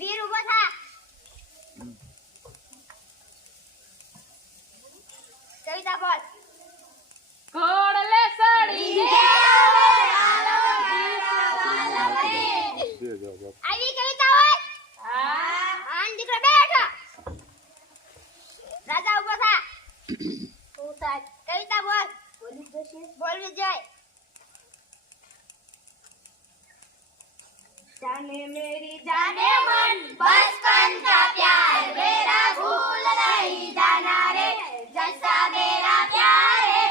વીર ઉભો થા. કવિતા બોલ. ઘોડલે સડી આવી કવિતા હોય? હા. આન દીકરો બેઠો. રાજા ઉભો થા. તું સાહેબ કવિતા બોલ. બોલવી જાય. जाने मेरी जाने मन बचपन का प्यार मेरा भूल नहीं जाना रे जैसा मेरा प्यार है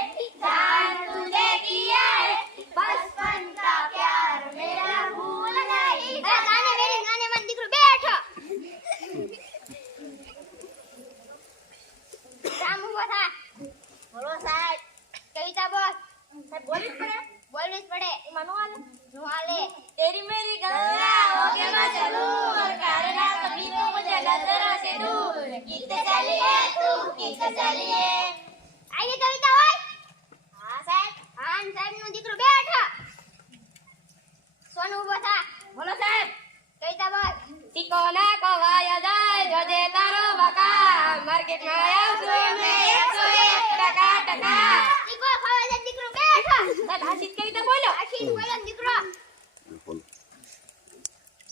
जान तुझे किया है बचपन का प्यार मेरा भूल नहीं गाने मन દીકરો બેઠો. રામ ઉભો થા. બોલો સાહેબ કવિતા બોલ. સાહેબ બોલવી જ પડે નો હાલે. तेरी मेरी गल्ला होके मैं चलूं करना कभी तो मुझे नजरों से दूर कितने चलिए तू कितने चलिए. આઈએ કવિતા હોય? હા સાહેબ. હા સાહેબ નો દીકરો બેઠો. સોનું ઉભો થા. बोलो साहब કવિતા બોલ. टिकोना कवाया जाए जो दे तारो बका मार्केट में आया सुने 101 टका દીકરો ખાવા દે દીકરો બેઠો. साहब हासिल कविता बोलो આખી બોલો દીકરો.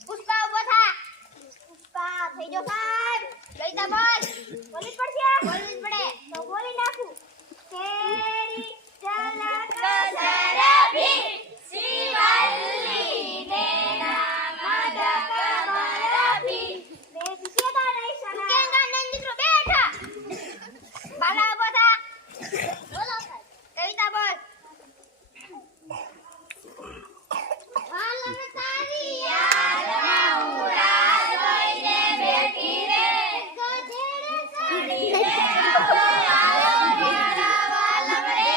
પુષ્પા ઉભો થા. પુષ્પા થઈ જો સાહેબ. કવિતા બોલ. બોલવી પડશે. બોલવી પડે તો બોલી નાખું. તેરી ઝલક ઝરબી શિવલ્લી દેના મદક મરબી મે દિશેદા નહીં સના. કેંગા નંદ દીકરો બેઠા. બાલા ઉભો થા. બોલો સાહેબ. કવિતા બોલ. હાલમ તારી યાદમાં હું રાત જોઈને બેઠી રે ગધેડે સડી રે આવ્યો મારા વાલમ રે.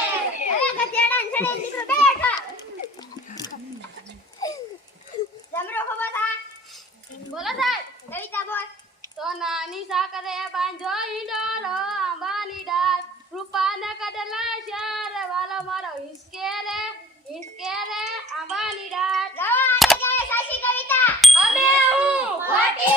અરે ગધેડા ને સડે દીકરો બેઠો. જમરો ખબર થા. બોલો સાહેબ. કવિતા બોલ. તો નાની સાકરે બાંધો ઈંડોરો આંબાની ડાળ રૂપાના કડલા શેર વાલો મારો હિસકે રે આંબાની ડાળ. રવા આને જાય સાચી કવિતા. અમે હું ખોટી